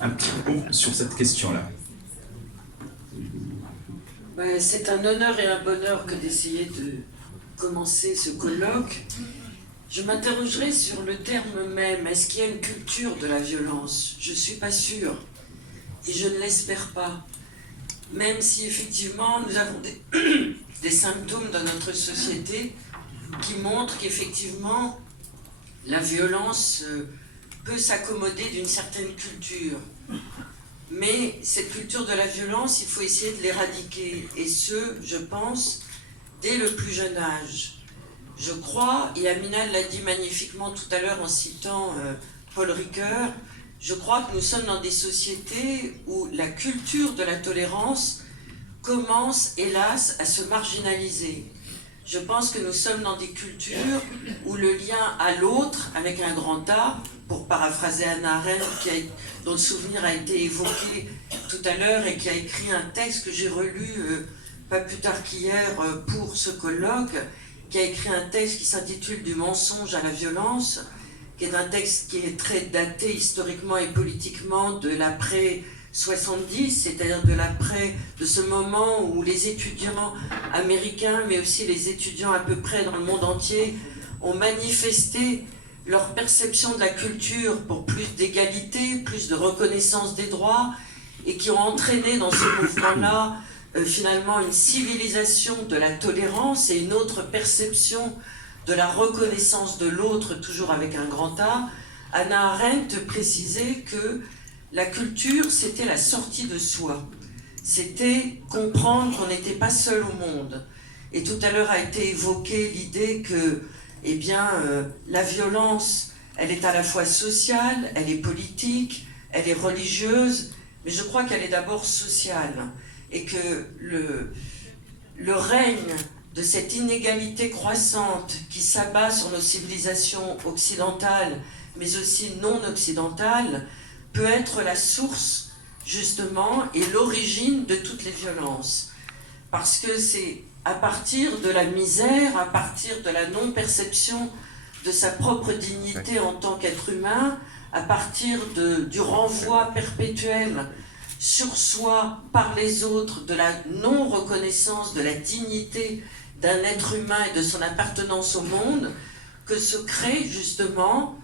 Un petit mot sur cette question-là. C'est un honneur et un bonheur que d'essayer de commencer ce colloque. Je m'interrogerai sur le terme même. Est-ce qu'il y a une culture de la violence? Je ne suis pas sûre. Et je ne l'espère pas. Même si effectivement nous avons des symptômes dans notre société qui montrent qu'effectivement la violence peut s'accommoder d'une certaine culture. Mais cette culture de la violence, il faut essayer de l'éradiquer. Et ce, je pense, dès le plus jeune âge. Je crois, et Amina l'a dit magnifiquement tout à l'heure en citant Paul Ricoeur, je crois que nous sommes dans des sociétés où la culture de la tolérance commence, hélas, à se marginaliser. Je pense que nous sommes dans des cultures où le lien à l'autre, avec un grand A, pour paraphraser Hannah Arendt, dont le souvenir a été évoqué tout à l'heure et qui a écrit un texte que j'ai relu pas plus tard qu'hier pour ce colloque, qui a écrit un texte qui s'intitule « Du mensonge à la violence », qui est un texte qui est très daté historiquement et politiquement de l'après 70, c'est-à-dire de ce moment où les étudiants américains, mais aussi les étudiants à peu près dans le monde entier, ont manifesté leur perception de la culture pour plus d'égalité, plus de reconnaissance des droits, et qui ont entraîné dans ce mouvement-là finalement une civilisation de la tolérance et une autre perception de la reconnaissance de l'autre, toujours avec un grand A. Hannah Arendt précisait que la culture, c'était la sortie de soi. C'était comprendre qu'on n'était pas seul au monde. Et tout à l'heure a été évoquée l'idée que, la violence, elle est à la fois sociale, elle est politique, elle est religieuse, mais je crois qu'elle est d'abord sociale. Et que le règne de cette inégalité croissante qui s'abat sur nos civilisations occidentales, mais aussi non occidentales, peut être la source, justement, et l'origine de toutes les violences. Parce que c'est à partir de la misère, à partir de la non-perception de sa propre dignité en tant qu'être humain, à partir du renvoi perpétuel sur soi par les autres, de la non-reconnaissance de la dignité d'un être humain et de son appartenance au monde, que se crée justement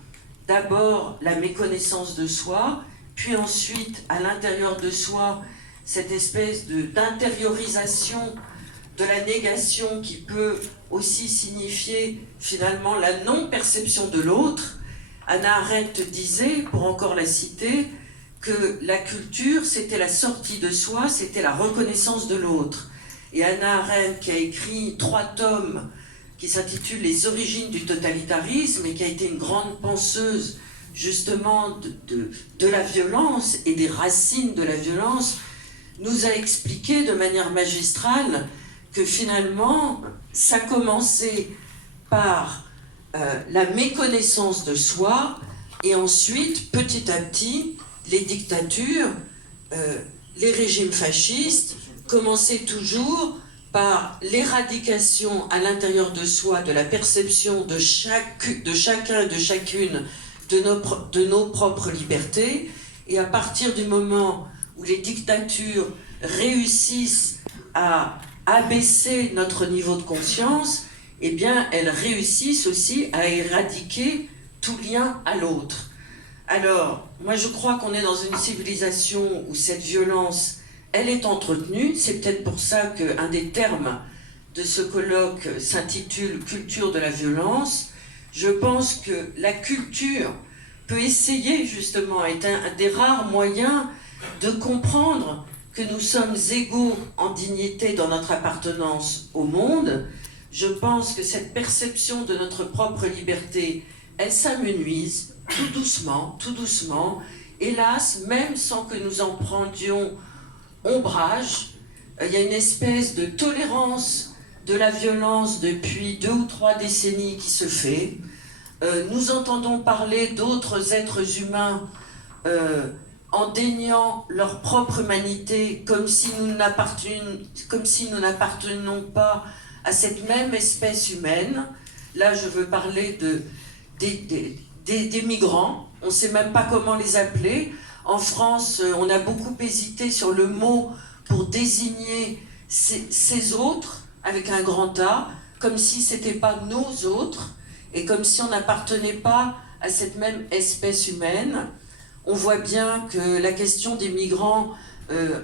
d'abord la méconnaissance de soi, puis ensuite à l'intérieur de soi cette espèce d'intériorisation de la négation qui peut aussi signifier finalement la non-perception de l'autre. Hannah Arendt disait, pour encore la citer, que la culture, c'était la sortie de soi, c'était la reconnaissance de l'autre. Et Hannah Arendt, qui a écrit 3 tomes qui s'intitulent « Les origines du totalitarisme » et qui a été une grande penseuse justement de la violence et des racines de la violence, nous a expliqué de manière magistrale que finalement, ça commençait par la méconnaissance de soi et ensuite, petit à petit, les dictatures, les régimes fascistes commençaient toujours par l'éradication à l'intérieur de soi de la perception de chacun et de chacune de nos propres libertés. Et à partir du moment où les dictatures réussissent à abaisser notre niveau de conscience, eh bien, elles réussissent aussi à éradiquer tout lien à l'autre. Alors, moi je crois qu'on est dans une civilisation où cette violence, elle est entretenue. C'est peut-être pour ça qu'un des termes de ce colloque s'intitule « Culture de la violence ». Je pense que la culture peut essayer justement, est un des rares moyens de comprendre que nous sommes égaux en dignité dans notre appartenance au monde. Je pense que cette perception de notre propre liberté, elle s'amenuise tout doucement, hélas, même sans que nous en prendions ombrage. Il y a une espèce de tolérance de la violence depuis 2 ou 3 décennies qui se fait. Nous entendons parler d'autres êtres humains en déniant leur propre humanité, comme si nous n'appartenions pas à cette même espèce humaine. Là, je veux parler des migrants, on ne sait même pas comment les appeler. En France, on a beaucoup hésité sur le mot pour désigner ces autres, avec un grand A, comme si ce n'étaient pas nos autres, et comme si on n'appartenait pas à cette même espèce humaine. On voit bien que la question des migrants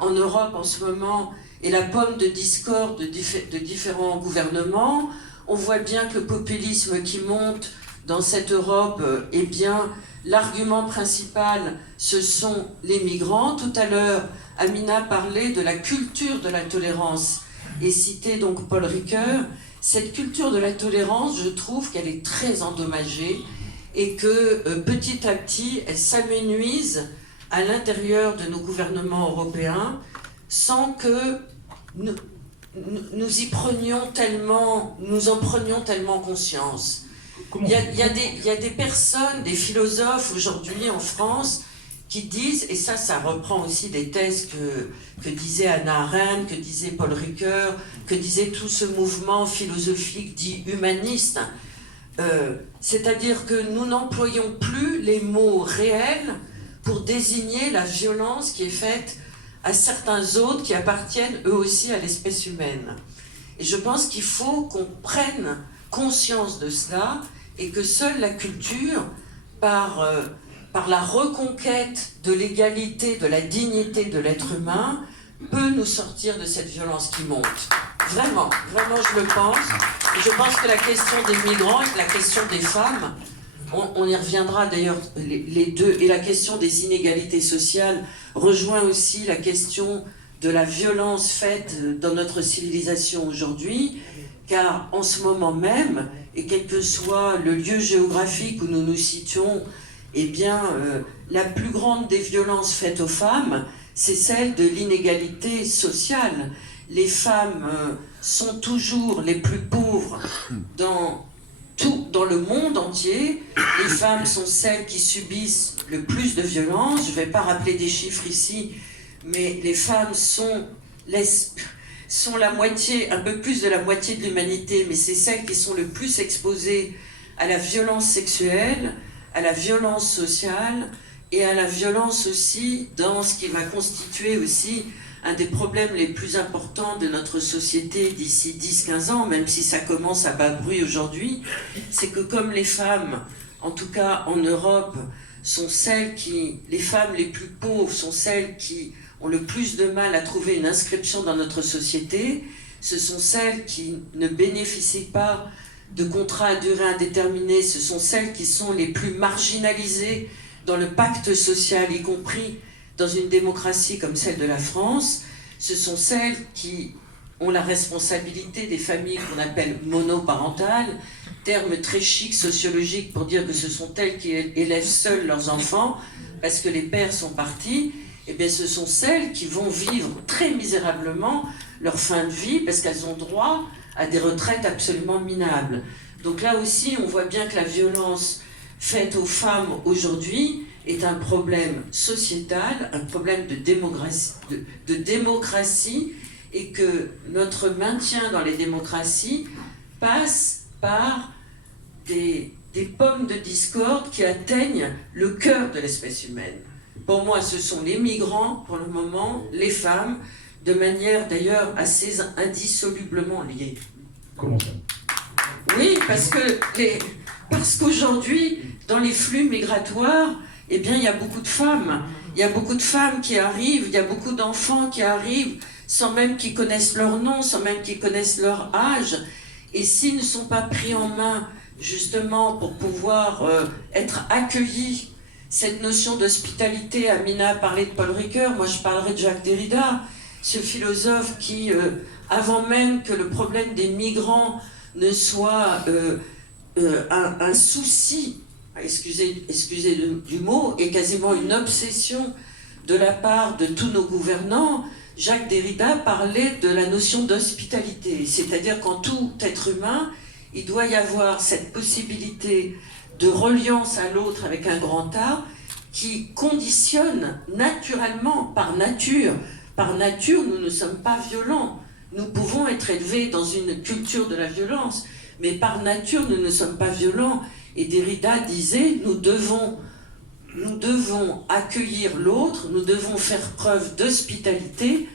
en Europe en ce moment est la pomme de discorde de différents gouvernements. On voit bien que le populisme qui monte dans cette Europe, eh bien, l'argument principal, ce sont les migrants. Tout à l'heure, Amina parlait de la culture de la tolérance et citait donc Paul Ricoeur. Cette culture de la tolérance, je trouve qu'elle est très endommagée et que petit à petit, elle s'amenuise à l'intérieur de nos gouvernements européens sans que nous en prenions tellement conscience. Il y a des personnes, des philosophes aujourd'hui en France qui disent, et ça reprend aussi des thèses que disait Hannah Arendt, que disait Paul Ricoeur, que disait tout ce mouvement philosophique dit humaniste, c'est-à-dire que nous n'employons plus les mots réels pour désigner la violence qui est faite à certains autres qui appartiennent eux aussi à l'espèce humaine. Et je pense qu'il faut qu'on prenne conscience de cela et que seule la culture, par la reconquête de l'égalité, de la dignité de l'être humain, peut nous sortir de cette violence qui monte. Vraiment, vraiment je le pense. Et je pense que la question des migrants et la question des femmes, on y reviendra d'ailleurs les deux, et la question des inégalités sociales rejoint aussi la question de la violence faite dans notre civilisation aujourd'hui, car en ce moment même, et quel que soit le lieu géographique où nous nous situons, eh bien, la plus grande des violences faites aux femmes, c'est celle de l'inégalité sociale. Les femmes sont toujours les plus pauvres dans le monde entier. Les femmes sont celles qui subissent le plus de violences. Je ne vais pas rappeler des chiffres ici, mais les femmes sont la moitié, un peu plus de la moitié de l'humanité, mais c'est celles qui sont le plus exposées à la violence sexuelle, à la violence sociale et à la violence aussi dans ce qui va constituer aussi un des problèmes les plus importants de notre société d'ici 10-15 ans, même si ça commence à bas bruit aujourd'hui, c'est que comme les femmes, en tout cas en Europe, les femmes les plus pauvres sont celles qui ont le plus de mal à trouver une inscription dans notre société, ce sont celles qui ne bénéficient pas de contrats à durée indéterminée, ce sont celles qui sont les plus marginalisées dans le pacte social, y compris dans une démocratie comme celle de la France. Ce sont celles qui ont la responsabilité des familles qu'on appelle monoparentales, terme très chic sociologique pour dire que ce sont elles qui élèvent seules leurs enfants parce que les pères sont partis. Eh bien, ce sont celles qui vont vivre très misérablement leur fin de vie parce qu'elles ont droit à des retraites absolument minables. Donc là aussi, on voit bien que la violence faite aux femmes aujourd'hui est un problème sociétal, un problème de démocratie, et que notre maintien dans les démocraties passe par des pommes de discorde qui atteignent le cœur de l'espèce humaine. Pour moi, ce sont les migrants, pour le moment, les femmes, de manière d'ailleurs assez indissolublement liée. Comment ça ? Oui, parce qu'aujourd'hui, dans les flux migratoires, eh bien, il y a beaucoup de femmes. Il y a beaucoup de femmes qui arrivent, il y a beaucoup d'enfants qui arrivent sans même qu'ils connaissent leur nom, sans même qu'ils connaissent leur âge. Et s'ils ne sont pas pris en main, justement, pour pouvoir être accueillis, cette notion d'hospitalité, Amina parlait de Paul Ricoeur, moi je parlerai de Jacques Derrida, ce philosophe qui, avant même que le problème des migrants ne soit un souci, excusez du mot, et quasiment une obsession de la part de tous nos gouvernants, Jacques Derrida parlait de la notion d'hospitalité, c'est-à-dire qu'en tout être humain, il doit y avoir cette possibilité de reliance à l'autre avec un grand A qui conditionne naturellement, par nature. Par nature, nous ne sommes pas violents. Nous pouvons être élevés dans une culture de la violence, mais par nature, nous ne sommes pas violents. Et Derrida disait, nous devons nous devons accueillir l'autre, nous devons faire preuve d'hospitalité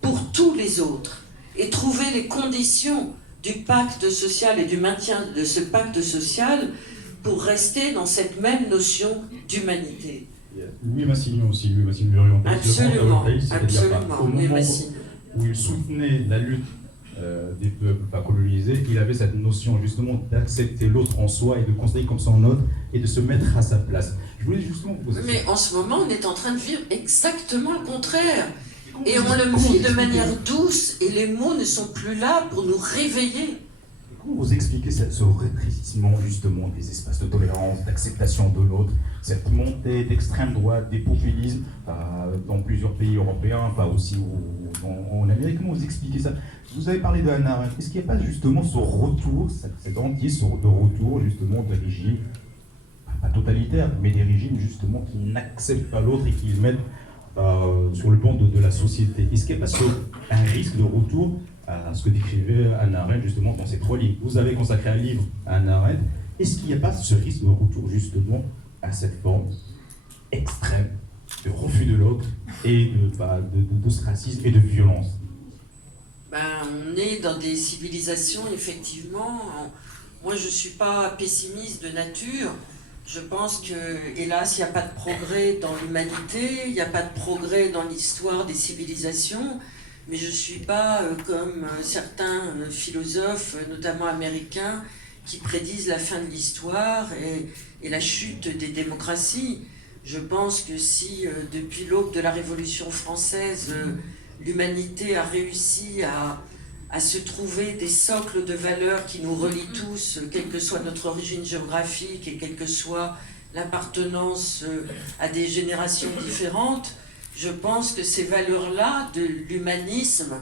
pour tous les autres et trouver les conditions du pacte social et du maintien de ce pacte social pour rester dans cette même notion d'humanité. Louis Massignon aussi, Louis Massignon lui orienté Absolument, au moment où il soutenait la lutte des peuples pas colonisés, il avait cette notion justement d'accepter l'autre en soi et de considérer comme son autre et de se mettre à sa place. Je voulais justement vous poser... Mais en ce moment, on est en train de vivre exactement le contraire. Et on le vit de manière douce et les mots ne sont plus là pour nous réveiller. Comment vous expliquez ce rétrécissement justement des espaces de tolérance, d'acceptation de l'autre, cette montée d'extrême droite, des populismes dans plusieurs pays européens, pas aussi en Amérique? Comment vous expliquez ça? Vous avez parlé de Hannah Arendt. Est-ce qu'il n'y a pas justement ce retour, cet anti-de retour justement de régimes, pas totalitaires, mais des régimes justement qui n'acceptent pas l'autre et qui le mettent sur le banc de la société? Est-ce qu'il n'y a pas un risque de retour à ce que décrivait Hannah Arendt justement dans ces 3 livres? Vous avez consacré un livre à Hannah Arendt. Est-ce qu'il n'y a pas ce risque de retour justement à cette forme extrême de refus de l'autre et de racisme et de violence? On est dans des civilisations, effectivement. Moi, je ne suis pas pessimiste de nature. Je pense que, hélas, il n'y a pas de progrès dans l'humanité, il n'y a pas de progrès dans l'histoire des civilisations, mais je ne suis pas comme certains philosophes, notamment américains, qui prédisent la fin de l'histoire et la chute des démocraties. Je pense que si, depuis l'aube de la Révolution française, l'humanité a réussi à se trouver des socles de valeurs qui nous relient tous, quelle que soit notre origine géographique et quelle que soit l'appartenance à des générations différentes, je pense que ces valeurs-là de l'humanisme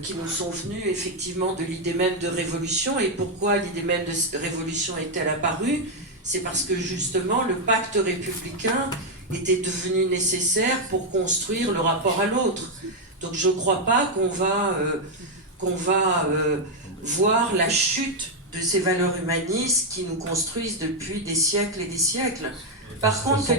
qui nous sont venues effectivement de l'idée même de révolution. Et pourquoi l'idée même de révolution est-elle apparue? C'est parce que justement le pacte républicain était devenu nécessaire pour construire le rapport à l'autre. Donc je ne crois pas qu'on va voir la chute de ces valeurs humanistes qui nous construisent depuis des siècles et des siècles. Par contre, que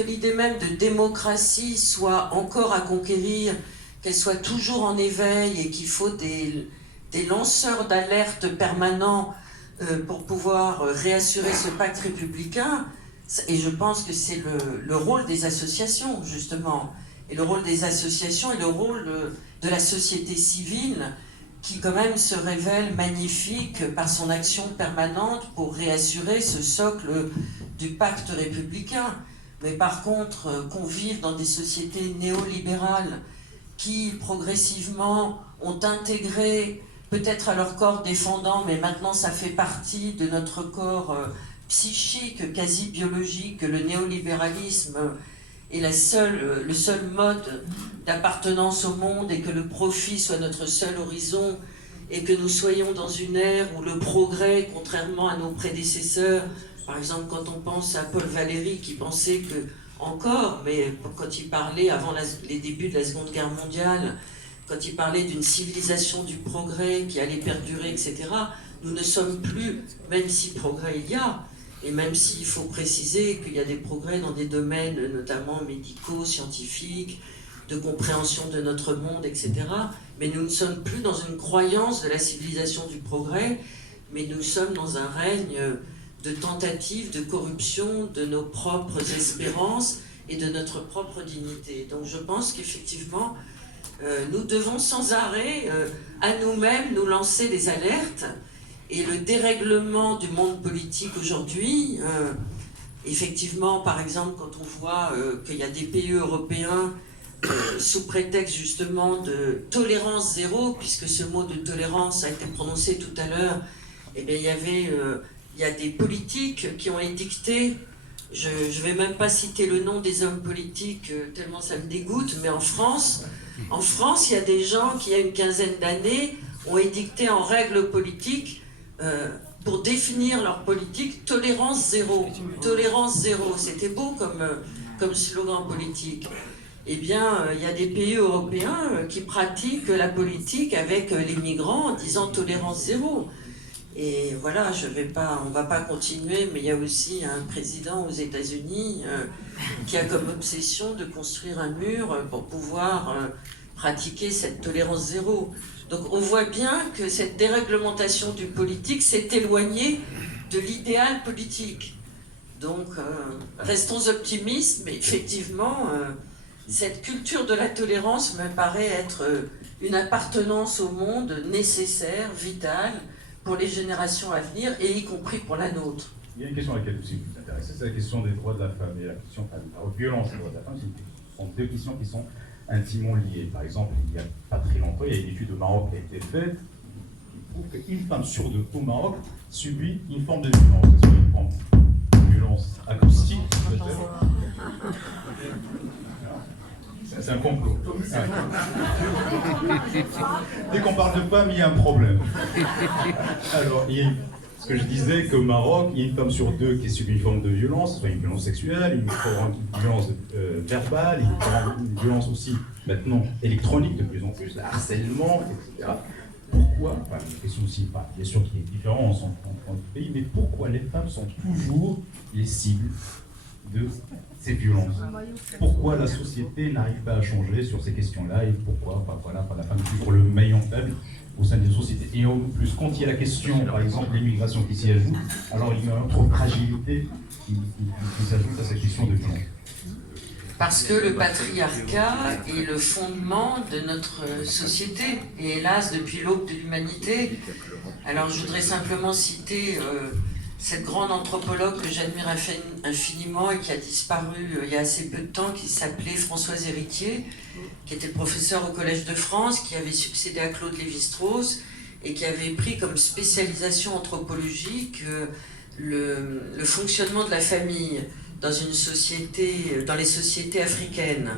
l'idée même de démocratie soit encore à conquérir, qu'elle soit toujours en éveil et qu'il faut des lanceurs d'alerte permanents pour pouvoir réassurer ce pacte républicain. Et je pense que c'est le rôle des associations, justement. Et le rôle des associations et le rôle de la société civile qui, quand même, se révèle magnifique par son action permanente pour réassurer ce socle du pacte républicain. Mais par contre, qu'on vive dans des sociétés néolibérales qui, progressivement, ont intégré, peut-être à leur corps défendant, mais maintenant ça fait partie de notre corps psychique, quasi biologique, le néolibéralisme est le seul mode d'appartenance au monde et que le profit soit notre seul horizon et que nous soyons dans une ère où le progrès, contrairement à nos prédécesseurs, par exemple quand on pense à Paul Valéry qui pensait que, encore, mais quand il parlait avant les débuts de la Seconde Guerre mondiale, quand il parlait d'une civilisation du progrès qui allait perdurer, etc., nous ne sommes plus, même si progrès il y a, et même s'il faut préciser qu'il y a des progrès dans des domaines notamment médicaux, scientifiques, de compréhension de notre monde, etc., mais nous ne sommes plus dans une croyance de la civilisation du progrès, mais nous sommes dans un règne de tentatives, de corruption de nos propres espérances et de notre propre dignité. Donc je pense qu'effectivement, nous devons sans arrêt à nous-mêmes nous lancer des alertes. Et le dérèglement du monde politique aujourd'hui, effectivement, par exemple, quand on voit qu'il y a des pays européens sous prétexte justement de tolérance zéro, puisque ce mot de tolérance a été prononcé tout à l'heure, eh bien, il y a des politiques qui ont édicté, je ne vais même pas citer le nom des hommes politiques tellement ça me dégoûte, mais en France, il y a des gens qui, il y a une quinzaine d'années, ont édicté en règle politique pour définir leur politique tolérance zéro. Tolérance zéro, c'était beau comme slogan politique. Eh bien, il y a des pays européens qui pratiquent la politique avec les migrants en disant tolérance zéro. Et voilà, on va pas continuer, mais il y a aussi un président aux États-Unis qui a comme obsession de construire un mur pour pouvoir pratiquer cette tolérance zéro. Donc on voit bien que cette déréglementation du politique s'est éloignée de l'idéal politique. Donc restons optimistes, mais effectivement, cette culture de la tolérance me paraît être une appartenance au monde nécessaire, vitale, pour les générations à venir, et y compris pour la nôtre. Il y a une question à laquelle aussi vous vous intéressez, c'est la question des droits de la femme et la question de la violence des droits de la femme. Ce sont deux questions qui sont intimement liées. Par exemple, il n'y a pas très longtemps, il y a une étude au Maroc qui a été faite qui prouve qu'une femme sur deux au Maroc subit une forme de violence. Est-ce qu'il y a une forme de violence acoustique peut-être? C'est un complot. Dès qu'on parle de femmes, il y a un problème. Alors, ce que je disais, qu'au Maroc, il y a une femme sur deux qui subit une forme de violence, soit une violence sexuelle, une violence verbale, une violence aussi maintenant électronique de plus en plus, harcèlement, etc. Pourquoi, enfin, une question aussi, bien sûr qu'il y a une différence entre pays, mais pourquoi les femmes sont toujours les cibles de ces violences? Pourquoi la société n'arrive pas à changer sur ces questions-là et pourquoi la femme est toujours le maillon faible au sein d'une société? Et en plus, quand il y a la question, par exemple, de l'immigration qui s'y ajoute, alors il y a une autre fragilité qui s'ajoute à cette question de violence. Parce que le patriarcat est le fondement de notre société, et hélas, depuis l'aube de l'humanité. Alors je voudrais simplement citer cette grande anthropologue que j'admire infiniment et qui a disparu il y a assez peu de temps, qui s'appelait Françoise Héritier, qui était professeure au Collège de France, qui avait succédé à Claude Lévi-Strauss et qui avait pris comme spécialisation anthropologique le fonctionnement de la famille dans les sociétés africaines.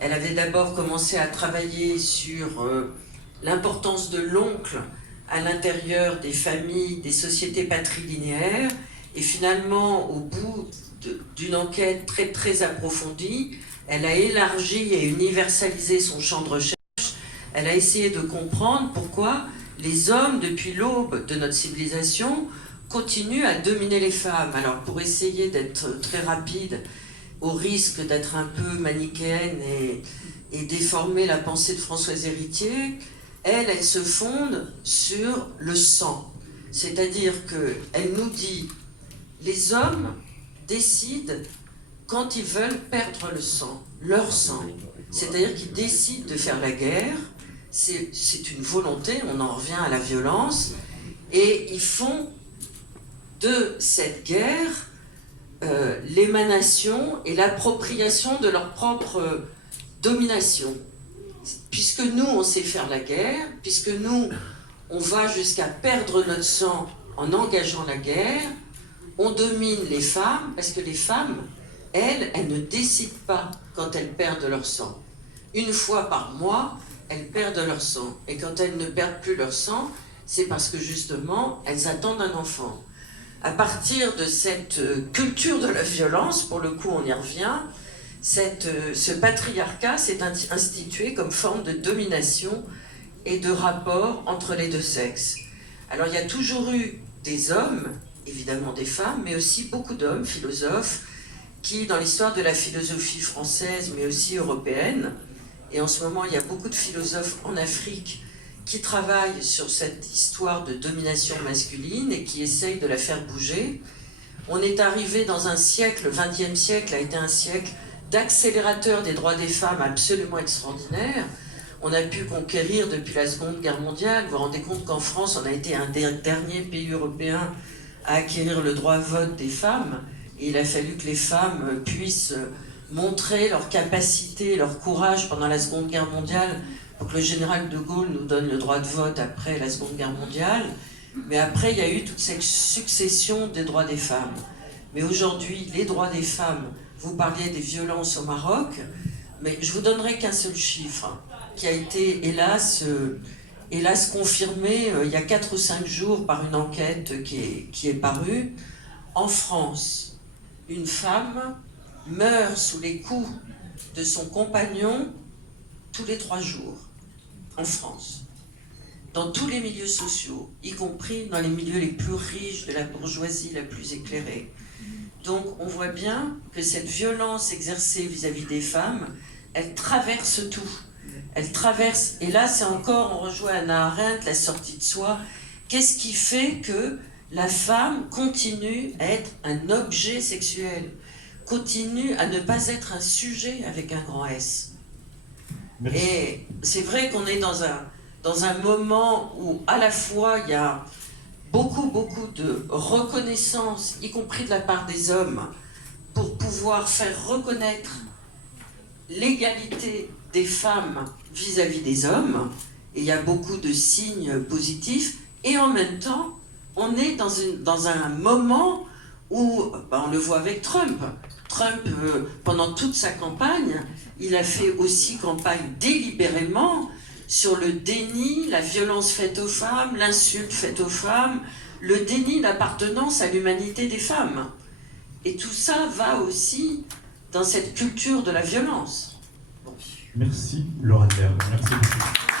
Elle avait d'abord commencé à travailler sur l'importance de l'oncle à l'intérieur des familles, des sociétés patrilinéaires, et finalement, au bout d'une enquête très très approfondie, elle a élargi et universalisé son champ de recherche. Elle a essayé de comprendre pourquoi les hommes, depuis l'aube de notre civilisation, continuent à dominer les femmes. Alors, pour essayer d'être très rapide, au risque d'être un peu manichéenne et déformer la pensée de Françoise Héritier, elle se fonde sur le sang. C'est-à-dire qu'elle nous dit, les hommes décident quand ils veulent perdre le sang, leur sang. C'est-à-dire qu'ils décident de faire la guerre, c'est une volonté, on en revient à la violence, et ils font de cette guerre l'émanation et l'appropriation de leur propre domination. Puisque nous, on sait faire la guerre, puisque nous, on va jusqu'à perdre notre sang en engageant la guerre, on domine les femmes, parce que les femmes, elles ne décident pas quand elles perdent leur sang. Une fois par mois, elles perdent leur sang. Et quand elles ne perdent plus leur sang, c'est parce que justement, elles attendent un enfant. À partir de cette culture de la violence, pour le coup on y revient, ce patriarcat s'est institué comme forme de domination et de rapport entre les deux sexes. Alors il y a toujours eu des hommes, évidemment des femmes, mais aussi beaucoup d'hommes, philosophes, qui dans l'histoire de la philosophie française, mais aussi européenne, et en ce moment il y a beaucoup de philosophes en Afrique qui travaillent sur cette histoire de domination masculine et qui essayent de la faire bouger. On est arrivé dans un siècle, le XXe siècle a été un siècle d'accélérateur des droits des femmes absolument extraordinaire. On a pu conquérir depuis la Seconde Guerre mondiale. Vous vous rendez compte qu'en France, on a été un des derniers pays européens à acquérir le droit de vote des femmes. Et il a fallu que les femmes puissent montrer leur capacité, leur courage pendant la Seconde Guerre mondiale pour que le général de Gaulle nous donne le droit de vote après la Seconde Guerre mondiale. Mais après, il y a eu toute cette succession des droits des femmes. Mais aujourd'hui, les droits des femmes, vous parliez des violences au Maroc, mais je vous donnerai qu'un seul chiffre, qui a été, hélas confirmé il y a 4 ou 5 jours par une enquête qui est parue. En France, une femme meurt sous les coups de son compagnon tous les 3 jours, en France. dans tous les milieux sociaux, y compris dans les milieux les plus riches de la bourgeoisie la plus éclairée. Donc on voit bien que cette violence exercée vis-à-vis des femmes, elle traverse tout. Elle traverse, et là c'est encore, on rejoint Hannah Arendt, la sortie de soi. Qu'est-ce qui fait que la femme continue à être un objet sexuel, continue à ne pas être un sujet avec un grand S? Merci. Et c'est vrai qu'on est dans un moment où à la fois il y a beaucoup de reconnaissance, y compris de la part des hommes, pour pouvoir faire reconnaître l'égalité des femmes vis-à-vis des hommes, et il y a beaucoup de signes positifs, et en même temps, on est dans un moment où, on le voit avec Trump. Trump, pendant toute sa campagne, il a fait aussi campagne délibérément sur le déni, la violence faite aux femmes, l'insulte faite aux femmes, le déni d'appartenance à l'humanité des femmes. Et tout ça va aussi dans cette culture de la violence. Merci, Laura Adler. Merci beaucoup.